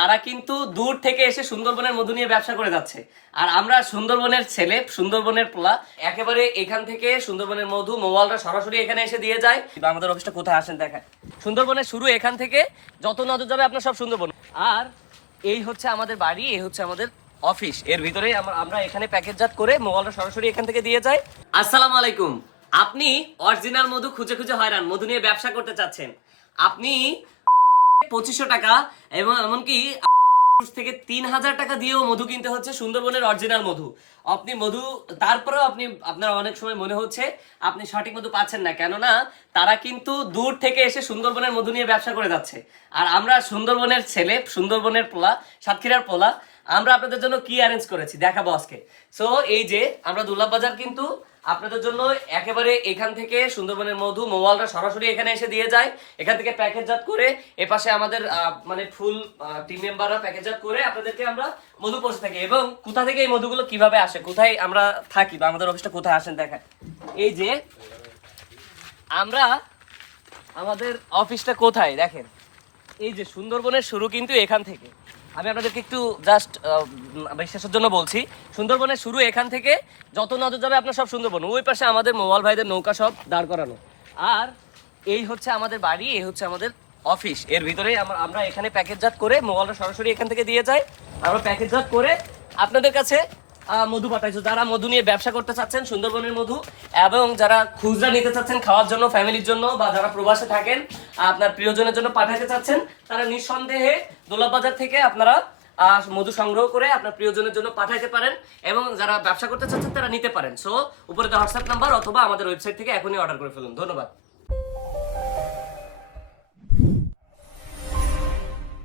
তারা কিন্তু দূর থেকে এসে সুন্দরবনের মধু নিয়ে ব্যবসা করে যাচ্ছে। আর আমরা সুন্দরবনের ছেলে, সুন্দরবনের পোলা, একেবারে এখান থেকে সুন্দরবনের মধু মোবাইলটা সরাসরি এখানে এসে দিয়ে যায়। আমাদের অফিসটা কোথায় আসেন দেখায়। সুন্দরবনের শুরু এখান থেকে, যত নজর যাবে আপনার সব সুন্দরবন। আর এই হচ্ছে আমাদের বাড়ি, এই হচ্ছে আমাদের অফিস। এর ভিতরেই আমরা এখানে প্যাকেটজাত করে মোবাইলটা সরাসরি এখান থেকে দিয়ে যাই। আসসালামু আলাইকুম। আপনি অরিজিনাল মধু খুঁজে খুঁজে হয়রান, মধু নিয়ে ব্যবসা করতে চাচ্ছেন, আপনি 2500 টাকা এবং এমনকি থেকে 3000 টাকা দিয়েও মধু কিনতে হচ্ছে, সুন্দরবনের অরিজিনাল মধু। আপনি মধু, তারপরেও আপনার অনেক সময় মনে হচ্ছে আপনি সঠিক মধু পাচ্ছেন না, কেননা তারা কিন্তু দূর থেকে এসে সুন্দরবনের মধু নিয়ে ব্যবসা করে যাচ্ছে। আর আমরা সুন্দরবনের ছেলে, সুন্দরবনের পোলা, সাতক্ষীরার পোলা, আমরা আপনাদের জন্য কি অ্যারেঞ্জ করেছি দেখাবো আজকে। সো এই যে আমরা দুর্লভ বাজার কিন্তু আপনাদের জন্য একেবারে এখান থেকে সুন্দরবনের মধু মোবাইলটা সরাসরি এখানে এসে দিয়ে যায়। এখান থেকে প্যাকেটজাত করে এপাশে আমাদের মানে ফুল টিম মেম্বাররা প্যাকেটজাত করে আপনাদেরকে আমরা মধু পৌঁছে থাকি। এবং কোথা থেকে এই মধুগুলো কিভাবে আসে, কোথায় আমরা থাকি বা আমাদের অফিসটা কোথায় আসেন দেখায়। এই যে আমরা, আমাদের অফিসটা কোথায় দেখেন, এই যে সুন্দরবনের শুরু কিন্তু এখান থেকে। আমি আপনাদেরকে একটু জাস্ট বিশ্বাসের জন্য বলছি, সুন্দরবনের শুরু এখান থেকে, যত নজর যাবে আপনার সব সুন্দরবন। ওই পাশে আমাদের মোবাইল ভাইদের নৌকা সব দাঁড় করানো। আর এই হচ্ছে আমাদের বাড়ি, এই হচ্ছে আমাদের অফিস। এর ভিতরেই আমরা এখানে প্যাকেটজাত করে মোবাইলটা সরাসরি এখান থেকে দিয়ে যাই। আমরা প্যাকেটজাত করে আপনাদের কাছে মধু পাঠাইছো। যারা মধু নিয়ে ব্যবসা করতে চাচ্ছেন, সুন্দরবনের মধু, এবং যারা খুচরা নিতে চাচ্ছেন খাওয়ার জন্য, ফ্যামিলির জন্য, বা যারা প্রবাসে থাকেন আপনার প্রিয়জনের জন্য পাঠাতে চাচ্ছেন, তারা নিঃসন্দেহে দোলাপ বাজার থেকে আপনারা মধু সংগ্রহ করে আপনার প্রিয়জনের জন্য পাঠাইতে পারেন। এবং যারা ব্যবসা করতে চাচ্ছেন তারা নিতে পারেন। সো উপরে হোয়াটসঅ্যাপ নাম্বার অথবা আমাদের ওয়েবসাইট থেকে এখনই অর্ডার করে ফেলুন। ধন্যবাদ।